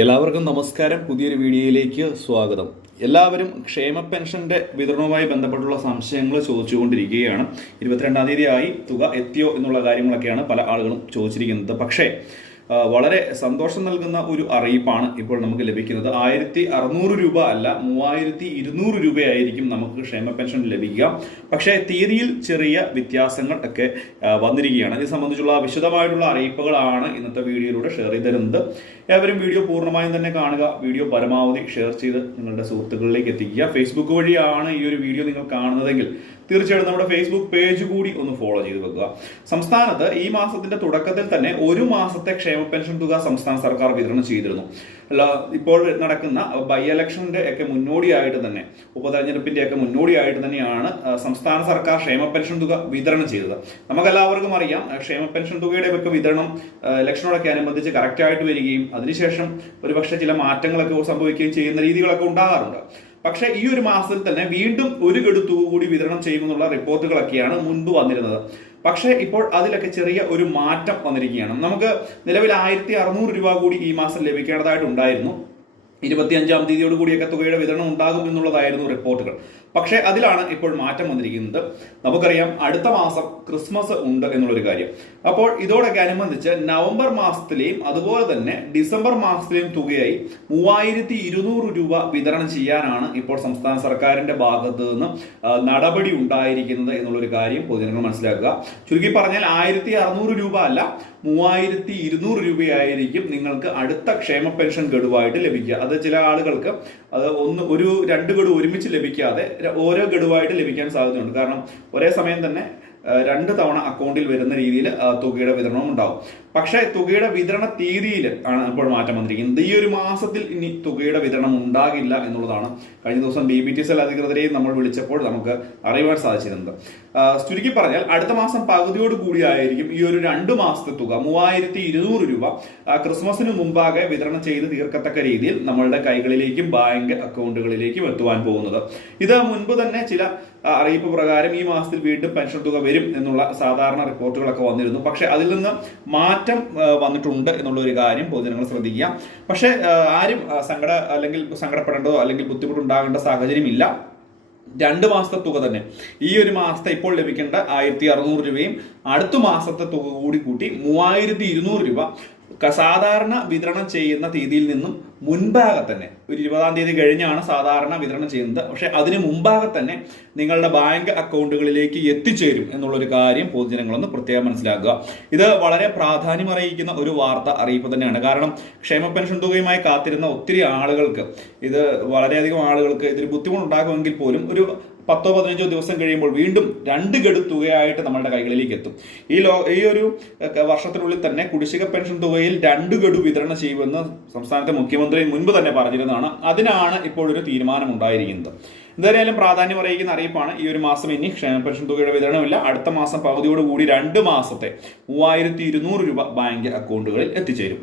എല്ലാവർക്കും നമസ്കാരം. പുതിയൊരു വീഡിയോയിലേക്ക് സ്വാഗതം. എല്ലാവരും ക്ഷേമ പെൻഷന്റെ വിതരണവുമായി ബന്ധപ്പെട്ടുള്ള സംശയങ്ങൾ ചോദിച്ചുകൊണ്ടിരിക്കുകയാണ്. 22-ാം തീയതിയായി തുക എത്തിയോ എന്നുള്ള കാര്യങ്ങളൊക്കെയാണ് പല ആളുകളും ചോദിച്ചിരിക്കുന്നത്. പക്ഷേ വളരെ സന്തോഷം നൽകുന്ന ഒരു അറിയിപ്പാണ് ഇപ്പോൾ നമുക്ക് ലഭിക്കുന്നത്. 1600 രൂപ അല്ല, 3200 രൂപയായിരിക്കും നമുക്ക് ക്ഷേമ പെൻഷൻ ലഭിക്കുക. പക്ഷേ തീയതിയിൽ ചെറിയ വ്യത്യാസങ്ങൾ ഒക്കെ വന്നിരിക്കുകയാണ്. ഇത് സംബന്ധിച്ചുള്ള വിശദമായിട്ടുള്ള അറിയിപ്പുകളാണ് ഇന്നത്തെ വീഡിയോയിലൂടെ ഷെയർ ചെയ്ത് തരുന്നത്. ഏവരും വീഡിയോ പൂർണ്ണമായും തന്നെ കാണുക. വീഡിയോ പരമാവധി ഷെയർ ചെയ്ത് നിങ്ങളുടെ സുഹൃത്തുക്കളിലേക്ക് എത്തിക്കുക. ഫേസ്ബുക്ക് വഴിയാണ് ഈ ഒരു വീഡിയോ നിങ്ങൾ കാണുന്നതെങ്കിൽ തീർച്ചയായിട്ടും നമ്മുടെ ഫേസ്ബുക്ക് പേജ് കൂടി ഒന്ന് ഫോളോ ചെയ്ത് വെക്കുക. സംസ്ഥാനത്ത് ഈ മാസത്തിന്റെ തുടക്കത്തിൽ തന്നെ ഒരു മാസത്തെ ക്ഷേമ പെൻഷൻ തുക സംസ്ഥാന സർക്കാർ വിതരണം ചെയ്തിരുന്നു. ഇപ്പോൾ നടക്കുന്ന ബൈ ഇലക്ഷന്റെ ഒക്കെ മുന്നോടിയായിട്ട് തന്നെ, ഉപതെരഞ്ഞെടുപ്പിന്റെ ഒക്കെ മുന്നോടിയായിട്ട് തന്നെയാണ് സംസ്ഥാന സർക്കാർ ക്ഷേമ പെൻഷൻ തുക വിതരണം ചെയ്തത്. നമുക്കെല്ലാവർക്കും അറിയാം, ക്ഷേമ പെൻഷൻ തുകയുടെ ഒക്കെ വിതരണം ഇലക്ഷനോടൊക്കെ അനുബന്ധിച്ച് കറക്റ്റായിട്ട് വരികയും അതിനുശേഷം ഒരുപക്ഷെ ചില മാറ്റങ്ങളൊക്കെ സംഭവിക്കുകയും ചെയ്യുന്ന രീതികളൊക്കെ ഉണ്ടാകാറുണ്ട്. പക്ഷേ ഈ ഒരു മാസത്തിൽ തന്നെ വീണ്ടും ഒരു ഗഡു തുക കൂടി വിതരണം ചെയ്യുമെന്നുള്ള റിപ്പോർട്ടുകളൊക്കെയാണ് മുൻപ് വന്നിരുന്നത്. പക്ഷേ ഇപ്പോൾ അതിലൊക്കെ ചെറിയ ഒരു മാറ്റം വന്നിരിക്കുകയാണ്. നമുക്ക് നിലവിൽ 1600 രൂപ കൂടി ഈ മാസം ലഭിക്കേണ്ടതായിട്ടുണ്ടായിരുന്നു. 25-ാം തീയതിയോട് കൂടിയൊക്കെ തുകയുടെ വിതരണം ഉണ്ടാകും എന്നുള്ളതായിരുന്നു റിപ്പോർട്ടുകൾ. പക്ഷേ അതിലാണ് ഇപ്പോൾ മാറ്റം വന്നിരിക്കുന്നത്. നമുക്കറിയാം, അടുത്ത മാസം ക്രിസ്മസ് ഉണ്ട് എന്നുള്ളൊരു കാര്യം. അപ്പോൾ ഇതോടൊക്കെ അനുബന്ധിച്ച് നവംബർ മാസത്തിലെയും അതുപോലെ തന്നെ ഡിസംബർ മാസത്തിലെയും തുകയായി 3200 രൂപ വിതരണം ചെയ്യാനാണ് ഇപ്പോൾ സംസ്ഥാന സർക്കാരിന്റെ ഭാഗത്ത് നിന്ന് നടപടി ഉണ്ടായിരിക്കുന്നത് എന്നുള്ളൊരു കാര്യം പൊതുജനങ്ങൾ മനസ്സിലാക്കുക. ചുരുക്കി പറഞ്ഞാൽ 1600 രൂപ അല്ല, 3200 രൂപയായിരിക്കും നിങ്ങൾക്ക് അടുത്ത ക്ഷേമ പെൻഷൻ ഗഡുവായിട്ട് ലഭിക്കുക. അത് ചില ആളുകൾക്ക് അത് ഒരു 2 ഗഡു ഒരുമിച്ച് ലഭിക്കാതെ ഓരോ ഗഡുവായിട്ട് ലഭിക്കാൻ സാധ്യതയുണ്ട്. കാരണം ഒരേ സമയം തന്നെ 2 തവണ അക്കൗണ്ടിൽ വരുന്ന രീതിയിൽ തുകയുടെ വിതരണവും ഉണ്ടാവും. പക്ഷേ തുകയുടെ വിതരണ തീയതിയിൽ ആണ് ഇപ്പോൾ മാറ്റം വന്നിരിക്കുന്നത്. ഈ ഒരു മാസത്തിൽ ഇനി തുകയുടെ വിതരണം ഉണ്ടാകില്ല എന്നുള്ളതാണ് കഴിഞ്ഞ ദിവസം DBTCL അധികൃതരെയും നമ്മൾ വിളിച്ചപ്പോൾ നമുക്ക് അറിയുവാൻ സാധിച്ചിരുന്നത്. ചുരുക്കി പറഞ്ഞാൽ അടുത്ത മാസം പകുതിയോട് കൂടിയായിരിക്കും ഈ ഒരു 2 മാസത്തെ തുക 3200 രൂപ ക്രിസ്മസിന് മുമ്പാകെ വിതരണം ചെയ്ത് തീർക്കത്തക്ക രീതിയിൽ നമ്മളുടെ കൈകളിലേക്കും ബാങ്ക് അക്കൗണ്ടുകളിലേക്കും എത്തുവാൻ പോകുന്നത്. ഇത് മുൻപ് തന്നെ ചില അറിയിപ്പ് പ്രകാരം ഈ മാസത്തിൽ വീണ്ടും പെൻഷൻ തുക വരും എന്നുള്ള സാധാരണ റിപ്പോർട്ടുകളൊക്കെ വന്നിരുന്നു. പക്ഷെ അതിൽ നിന്ന് മാറ്റം വന്നിട്ടുണ്ട് എന്നുള്ള ഒരു കാര്യം പൊതുജനങ്ങൾ ശ്രദ്ധിക്കുക. പക്ഷെ ആരും സങ്കടപ്പെടേണ്ടതോ അല്ലെങ്കിൽ ബുദ്ധിമുട്ടുണ്ടാകേണ്ട സാഹചര്യമില്ല. 2 മാസത്തെ തുക തന്നെ, ഈ ഒരു മാസത്തെ ഇപ്പോൾ ലഭിക്കേണ്ട 1600 രൂപയും അടുത്ത മാസത്തെ തുക കൂടി കൂട്ടി 3200 രൂപ സാധാരണ വിതരണം ചെയ്യുന്ന തീയതിയിൽ നിന്നും മുൻപാകെ തന്നെ, ഒരു 20-ാം തീയതി കഴിഞ്ഞാണ് സാധാരണ വിതരണം ചെയ്യുന്നത്. പക്ഷെ അതിന് മുമ്പാകെ തന്നെ നിങ്ങളുടെ ബാങ്ക് അക്കൗണ്ടുകളിലേക്ക് എത്തിച്ചേരും എന്നുള്ളൊരു കാര്യം പൊതുജനങ്ങളൊന്ന് പ്രത്യേകം മനസ്സിലാക്കുക. ഇത് വളരെ പ്രാധാന്യം അറിയിക്കുന്ന ഒരു അറിയിപ്പ് തന്നെയാണ്. കാരണം ക്ഷേമ പെൻഷൻ തുകയുമായി കാത്തിരുന്ന ഒത്തിരി ആളുകൾക്ക്, ഇത് വളരെയധികം ആളുകൾക്ക് ഇതൊരു ബുദ്ധിമുട്ടുണ്ടാകുമെങ്കിൽ പോലും ഒരു 10-15 ദിവസം കഴിയുമ്പോൾ വീണ്ടും 2 ഗഡു തുകയായിട്ട് നമ്മളുടെ കൈകളിലേക്ക് എത്തും. ഈ ഒരു വർഷത്തിനുള്ളിൽ തന്നെ കുടിശ്ശിക പെൻഷൻ തുകയിൽ 2 ഗഡു വിതരണം ചെയ്യുമെന്ന് സംസ്ഥാനത്തെ മുഖ്യമന്ത്രി മുൻപ് തന്നെ പറഞ്ഞിരുന്നതാണ്. അതിനാണ് ഇപ്പോഴൊരു തീരുമാനം ഉണ്ടായിരിക്കുന്നത്. എന്തായാലും പ്രാധാന്യം അറിയിക്കുന്ന അറിയിപ്പാണ്. ഈ ഒരു മാസം ഇനി ക്ഷേമ പെൻഷൻ തുകയുടെ വിതരണമില്ല. അടുത്ത മാസം പകുതിയോടുകൂടി 2 മാസത്തെ 3200 രൂപ ബാങ്ക് അക്കൗണ്ടുകളിൽ എത്തിച്ചേരും.